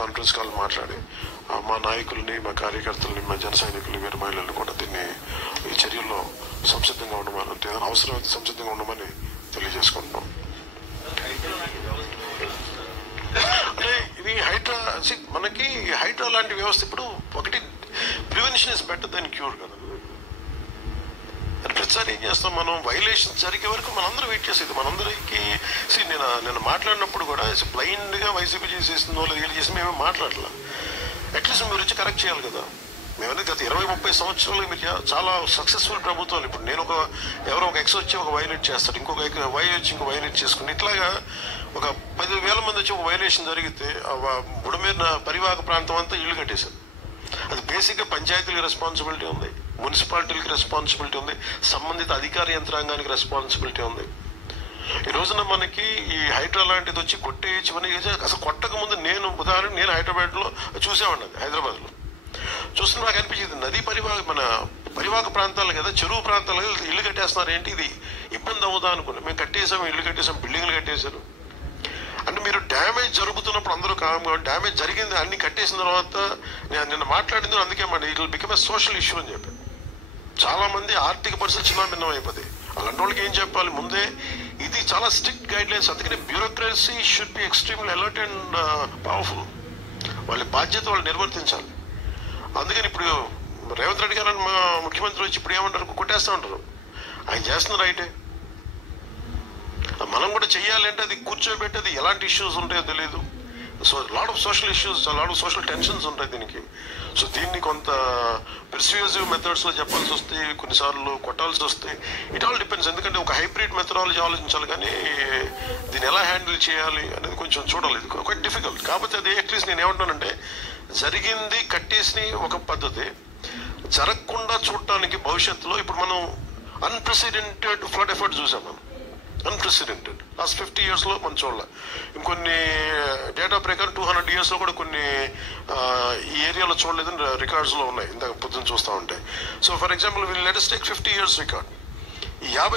Conference call మాట్లాడి మా నాయకుల్ని, మా కార్యకర్తల్ని, మా జన సైనికుల్ని, వీర మహిళలను కూడా దీన్ని ఈ చర్యల్లో సంసిద్ధంగా ఉండమని, ఏదైనా అవసరమైతే సంసిద్ధంగా ఉండమని తెలియజేసుకుంటున్నాం. అంటే ఇది హైడ్రా, మనకి హైడ్రా లాంటి వ్యవస్థ ఇప్పుడు ఒకటి prevention is better than cure కదా. ప్రతిసారి ఏం చేస్తాం మనం, వైలేషన్ జరిగే వరకు మనందరం వెయిట్ చేసేది. మనందరికి నేను మాట్లాడినప్పుడు కూడా బ్లైండ్ గా వైసీపీ చేసేసిందో లేదా వీళ్ళు చేసి మేమే మాట్లాడలే. అట్లీస్ట్ మీరు వచ్చి కరెక్ట్ చేయాలి కదా. మేమైనా గత 20-30 సంవత్సరాలు మీరు చాలా సక్సెస్ఫుల్ ప్రభుత్వాలు. ఇప్పుడు నేను ఎవరో ఒక ఎక్స్ వచ్చి ఒక వైలేట్ చేస్తాడు, ఇంకొక వై వచ్చి ఇంకో వైలేట్ చేసుకుని, ఇట్లాగా ఒక 10,000 మంది వచ్చి ఒక వైలేషన్ జరిగితే బుడమేరిన పరివాహక ప్రాంతం అంతా ఇళ్లు కట్టేశారు. అది బేసిక్గా పంచాయతీలకు రెస్పాన్సిబిలిటీ ఉంది, మున్సిపాలిటీలకు రెస్పాన్సిబిలిటీ ఉంది, సంబంధిత అధికార యంత్రాంగానికి రెస్పాన్సిబిలిటీ ఉంది. ఈ రోజున మనకి ఈ హైడ్రా లాంటిది వచ్చి కొట్టేయచ్చు అని అసలు కొట్టక ముందు నేను హైదరాబాద్ లో చూసేవాడిని. హైదరాబాద్ లో చూస్తున్నా నాకు అనిపించింది, నదీ మన పరివాహక ప్రాంతాలు కదా, చెరువు ప్రాంతాలు కదా, ఇల్లు కట్టేస్తున్నారు, ఏంటి ఇది ఇబ్బంది అవుదా అనుకున్నాం. మేము కట్టేసాం, ఇల్లు కట్టేసాం, బిల్డింగ్లు కట్టేశారు. అంటే మీరు డ్యామేజ్ జరుగుతున్నప్పుడు అందరూ డ్యామేజ్ జరిగింది అన్ని కట్టేసిన తర్వాత నేను నిన్న మాట్లాడింది అందుకే it will become a social issue అని చెప్పి. చాలా మంది ఆర్థిక పరిస్థితి చిన్న భిన్నం అయిపోతాయి. అలాంటి వాళ్ళకి ఏం చెప్పాలి ముందే, ఇది చాలా స్ట్రిక్ట్ గైడ్ లైన్స్. అందుకని bureaucracy should be extremely alert and powerful. వాళ్ళ బాధ్యత వాళ్ళు నిర్వర్తించాలి. అందుకని ఇప్పుడు రేవంత్ రెడ్డి గారు మా ముఖ్యమంత్రి వచ్చి ఇప్పుడు ఏమంటారు, కొట్టేస్తూ ఉంటారు. ఆయన చేస్తున్నారు రైటే, మనం కూడా చెయ్యాలంటే అది కూర్చోబెట్టి అది ఎలాంటి ఇష్యూస్ ఉంటాయో తెలియదు. So lot of social issues, lot of social tensions ఉంటాయి దీనికి. సో దీన్ని కొంత పెర్స్యూజివ్ మెథడ్స్ లో చెప్పాల్సి వస్తే, కొన్నిసార్లు కొట్టాల్సి వస్తే, ఇట్ ఆల్ డిపెండ్స్. ఎందుకంటే ఒక హైబ్రిడ్ మెథడాలజీ ఆలోచించాలి, కానీ దీన్ని ఎలా హ్యాండిల్ చేయాలి అనేది కొంచెం చూడాలి. ఇది క్వైట్ డిఫికల్ట్. కాకపోతే అది అట్లీస్ట్ నేను ఏమంటానంటే, జరిగింది కట్టేసి ఒక పద్ధతి, జరగకుండా చూడటానికి భవిష్యత్తులో ఇప్పుడు మనం అన్ప్రెసిడెంటెడ్ ఫ్లడ్ ఎఫర్ట్ చూసాం. మనం అన్ప్రెసిడెంటెడ్ లాస్ట్ 50 years లో మనం చూడాలి. ఇంకొన్ని డేటా ప్రకారం 200 years లో కూడా కొన్ని ఈ ఏరియాలో చూడలేదని రికార్డ్స్ లో ఉన్నాయి. ఇందాక పొద్దున్న చూస్తూ ఉంటే. So for example let us take 50 years record. ఈ 50